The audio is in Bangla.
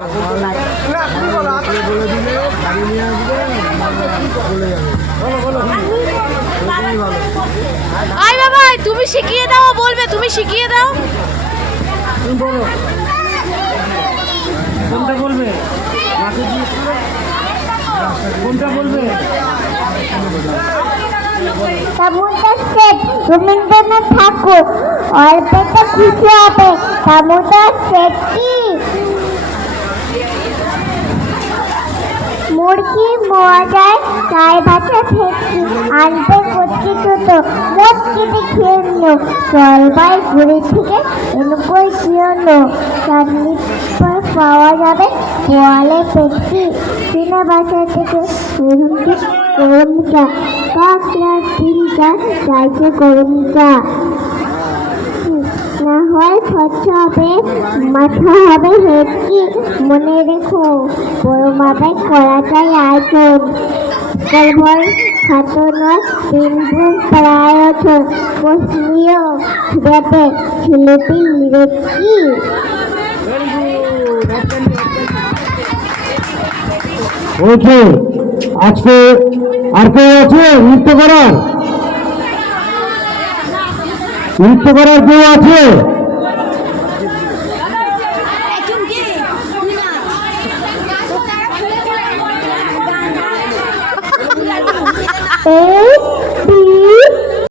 আয় বাবা, তুমি শিখিয়ে দাও, বলবে তুমি শিখিয়ে দাও। কোনটা বলবে? কোনটা বলবে? রবীন্দ্রনাথ ঠাকুর অল্পটা খুশি হবে। সমুদ্র সেট কি? মুরগি মজায় গায়ে ভাতে ফেটকি আনতে কচি ছোট মোট কেটে খেয়ে নিও। জলবাই ঘুরে থেকে এনকই শিওনো চাটনি পাওয়া যাবে গোয়ালে পেটকি চীনা বাসা থেকে গরম চা কাঁচরা তিনটা চাইছে গরম চা। না হয় স্বচ্ছ হবে মাথা হবে হেঁটকি। মনে রেখো বড় মাথায় করা চাই আয়োজন। গল্পর খাত নয় তিনটু প্রায়োজন বসলিও যাতে ছেলেটি রেখি। ওকে, আজকে আর কেউ আছে নৃত্য করার? নৃত্য করার কেউ আছে? এই